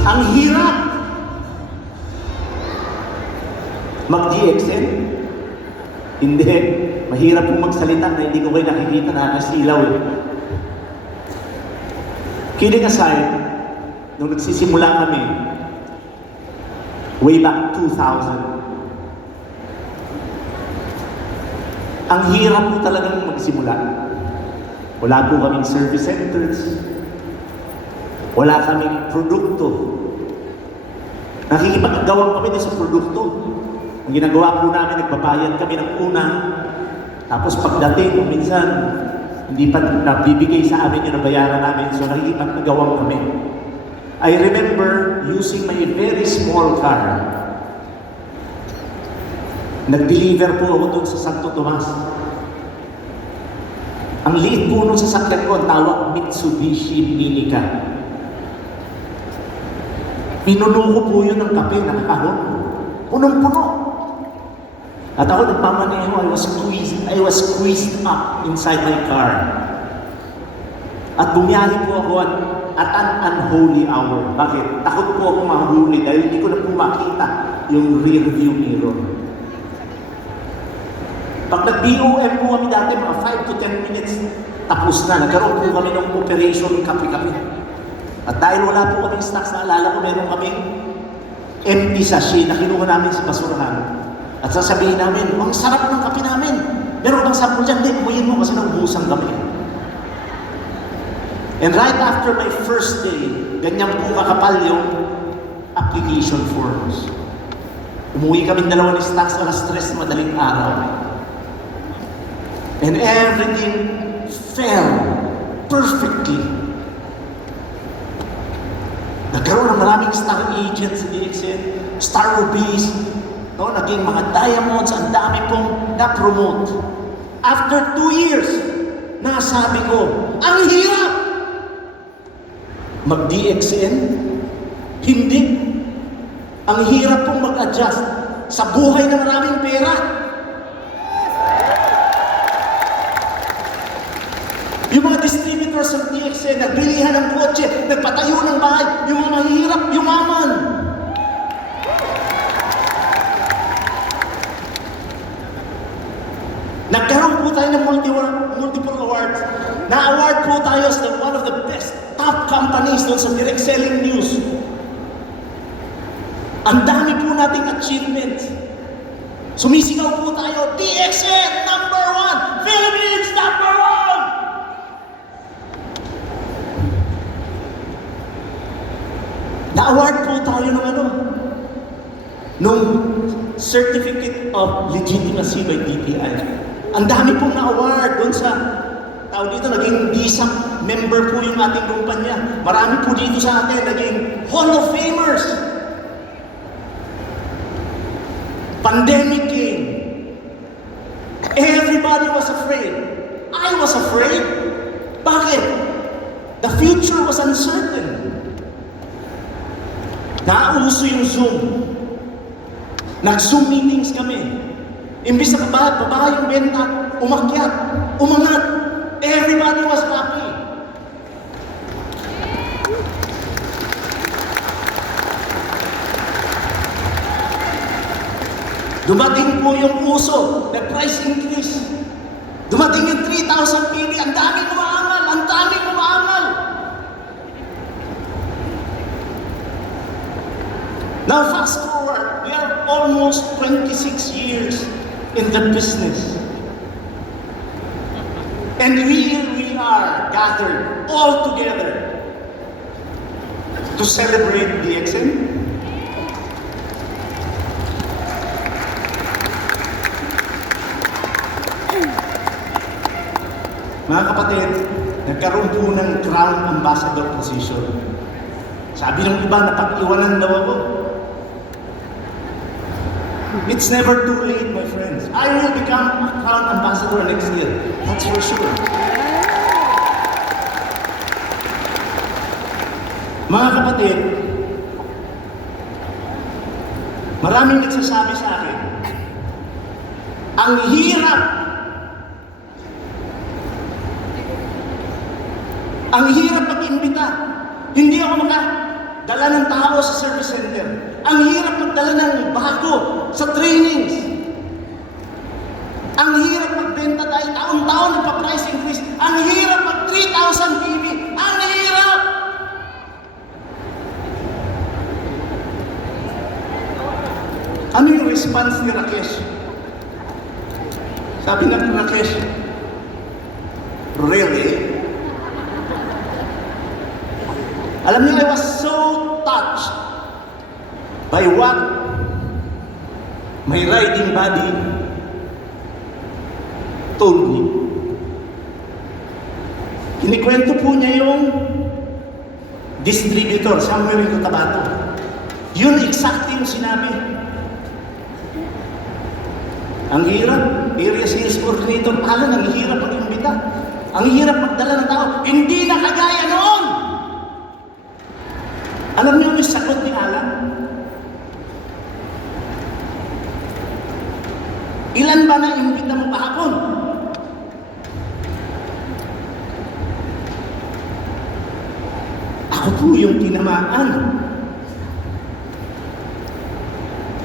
Ang hirap mag-DXN? Hindi. Mahirap pong magsalita na hindi ko kayo nakikita na nakasilaw eh. Kidding aside, nung nagsisimula kami, way back 2000, ang hirap po talagang magsimula. Wala po kaming service centers. Wala kaming produkto. Nakikipag-gawa kami din sa produkto. Ang ginagawa po namin, nagbabayad kami ng una. Tapos pagdating, kung minsan, hindi pa nabibigay sa amin yung nabayaran namin. So nakikipag-gawa kami. I remember using my very small car. Nag-deliver po ako doon sa Santo Tomas. Ang liit po nung sasakyan ko, ang tawag Mitsubishi Minica. Pinuno ko po yun ng kape, nakakahon. Punong-puno. At ako nagpamaneho, I was squeezed up inside my car. At bumiyahe po ako at an unholy hour. Bakit? Takot po ako mahuli dahil hindi ko na po makita yung rear view mirror. Pag nag-BOM po kami dati, mga 5 to 10 minutes, tapos na. Nagkaroon po kami ng operation kape-kape. At dahil wala po kaming stocks, naalala ko meron kaming empty sachet na kinuha namin sa basurahan. At sasabihin namin, ang sarap ng kape namin. Meron bang sample dyan? Hindi, umuyin mo kasi naubusan kami. And right after my first day, ganyan po kakapal yung application forms. Umuwi kami dalawa ni stocks, alas 3 madaling araw. And everything fell perfectly. Nagkaroon ng maraming star agents sa DXN, star rubies, no? Naging mga diamonds, ang dami pong na-promote. After 2 years, nasabi ko, ang hirap! Mag-DXN? Hindi. Ang hirap pong mag-adjust sa buhay ng maraming pera. Yung mga distributors ng DXN, nagbilihan ng kotse, nagpatayo ng bahay, yung mga mahirap, yumaman. Nagkaroon po tayo ng multiple awards. Na-award po tayo as one of the best top companies doon sa direct selling news. Ang dami po nating achievements. Sumisigaw po tayo, DXN number 1! Philippines number 1! Na-award po tayo ng nung Certificate of Legitimacy by DTI. Ang dami pong na-award doon sa tawag dito, naging DSAC member po yung ating kumpanya. Marami po dito sa atin, naging Hall of Famers. Pandemic came. Everybody was afraid. I was afraid. Bakit? The future was uncertain. Nauso yung Zoom. Nag-Zoom meetings kami. Imbis na baba yung benta, umakyat, umangat. Everybody was happy. Dumating po yung uso, the price increase. Dumating yung 3,000 PB, ang daming umaangal, ang daming umaangal. Now fast forward, we are almost 26 years in the business. And here we are gathered all together to celebrate DXN. Mga kapatid, nagkaroon po ng Crown Ambassador position. Sabi ng iba, napag-iwanan daw ako. It's never too late, my friends. I will become a Crown Ambassador next year. That's for sure. Mga kapatid, maraming nagsasabi sa akin, ang hirap mag-imbita. Hindi ako magdala ng tao sa service center. Ang hirap magdala ng bago sa trainings. Ang hirap magbenta dahil taon-taon nagpa-price increase. Ang hirap mag 3,000 TV. Ang hirap! Ano yung response ni Rakesh? Sabi nga ni Rakesh, really? Alam niyo, I was so touched by what my riding buddy told me. Kinikwento po niya yung distributor, somewhere in Cotabato. Yun exactly yung sinabi. Ang hirap, area sales coordinator, ang hirap mag-imbita. Ang hirap magdala ng tao. Hindi na kagaya noon! Alam niyo yung sagot ni Alan? Ilan ba na imbita mo kahapon? Ako po yung tinamaan.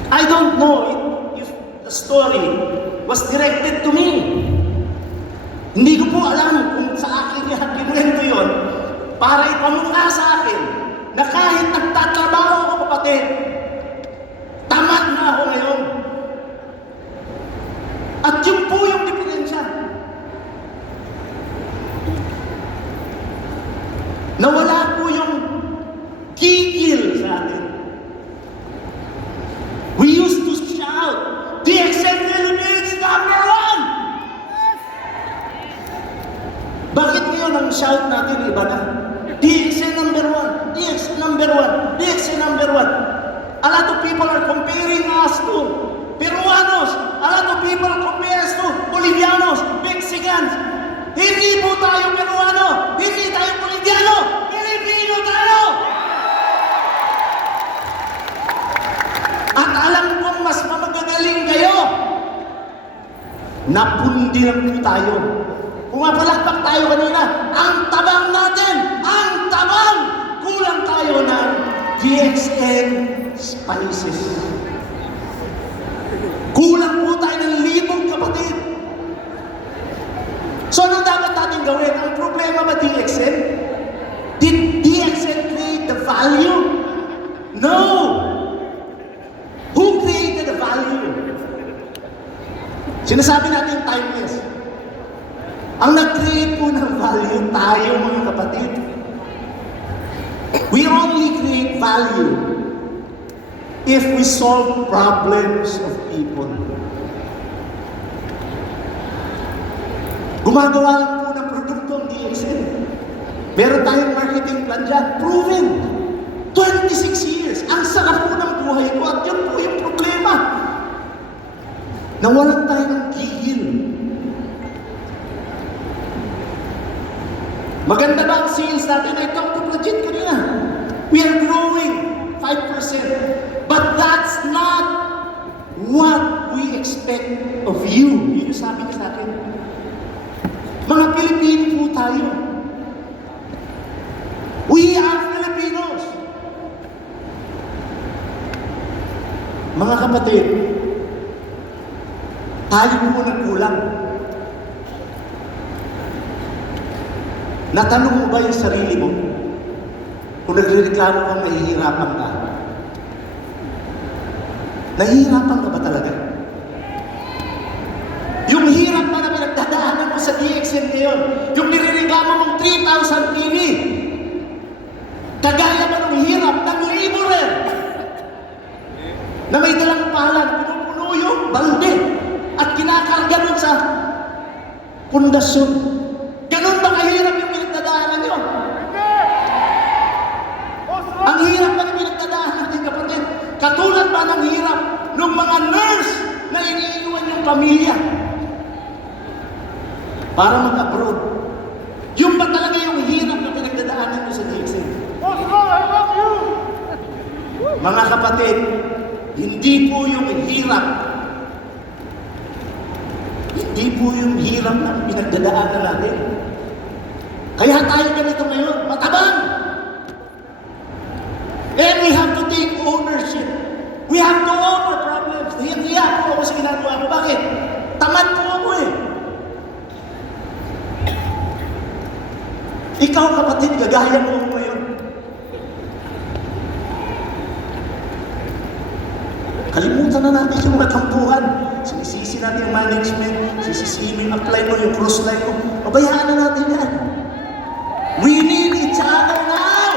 I don't know if the story was directed to me. Hindi ko po alam kung sa akin kinuwento yun para ipamukha sa akin na kahit nagtatrabaho ako, kapatid, tamad na ako ngayon. At yun po yung diferensya. Nawala po yung gigil sa atin. We used to shout, DXN Philippines number 1! Bakit ngayon ang shout natin iba na? DXN number 1, DXN number 1, DXN number 1. A lot of people are comparing us to Peruanos. A lot of people compare us to Bolivianos, Mexicans. Hindi po tayo Peruano, hindi tayo Boliviano, Pilipino tayo! At alam kong mas mamagagaling kayo. Napundi lang po tayo. Pumapalakpak tayo kanina. Ang tabang natin! Ang tabang! Kulang tayo ng DXN spices. Kulang po tayo ng libong kapatid. So ano dapat natin gawin? Ang problema ba DXN? Did DXN create the value? No! Who created the value? Sinasabi natin timeless. Ang nag-create po ng value, tayo mga kapatid. We only create value if we solve problems of people. Gumagawa lang po ng produkto ang DXN. Meron tayong marketing plan dyan, proven. 26 years. Ang sarap po ng buhay ko at yun po yung problema. Nawalan tayo ng gigil. Maganda ba ang sales natin? I talked to Bridget kanina. We are growing 5%. But that's not what we expect of you. Yun yung sabi niya sa akin. Mga Pilipino po tayo. We are Filipinos. Mga kapatid, tayo po nagkulang. Natanong mo ba yung sarili mo? Kung nagre-reklamo kang nahihirapan ka, nahihirapan ka ba talaga? Yung hirap na pinagdadaanan mo sa DXN ngayon, yung nire-reklamo mong 3,000 TV, kagaya ba ng hirap ng laborer na may dalang palan, pinupuno yung balde at kinakarga nun sa pundasyon. Ganun ba kahirap yung pinagdadaanan nyo? Ang hirap na pinagdadaanan natin, kapatid. Katulad ba ng hirap ng mga nurse na iniiwan yung pamilya para mag-abroad? Yung ba talaga yung hirap na pinagdadaanan nyo sa DXN? Mga kapatid, hindi po yung hirap. Hindi po yung hirap na pinagdadaanan natin. Kaya tayo ganito ngayon, matabang. maligaya mo ako ngayon. Kalimutan na natin yung mga tampuhan. Sinisisi natin yung management, sisisihin mo yung apply mo, yung cross line mo. Pabayaan na natin yan. We need each other now!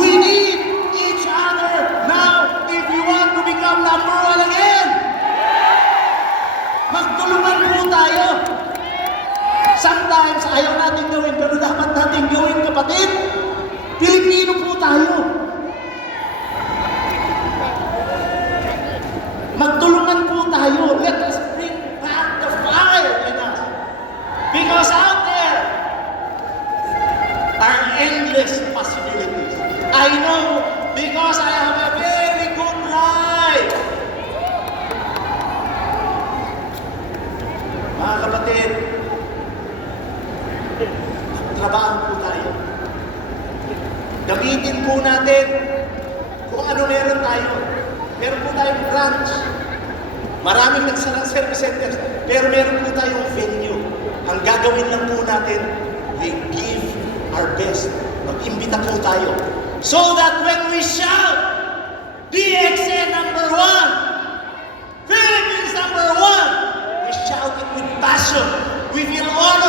We need each other now if we want to become number one again! Magtulungan po tayo! Sometimes ayaw natin gawin, pero dapat natin gawin, kapatid! Pilipino po tayo! Magtulungan po tayo. Let us bring back the fire in us. Because out there are endless possibilities. I know because I have a very good life. Mga kapatid, trabaho po tayo. Gamitin po natin kung ano meron tayo. Meron po tayong branch. Maraming nagsarang service centers. Pero meron po tayong venue. Ang gagawin lang po natin, we give our best. Mag-imbita po tayo. So that when we shout, DXN number one, Philippines number one, we shout it with passion. We feel honored.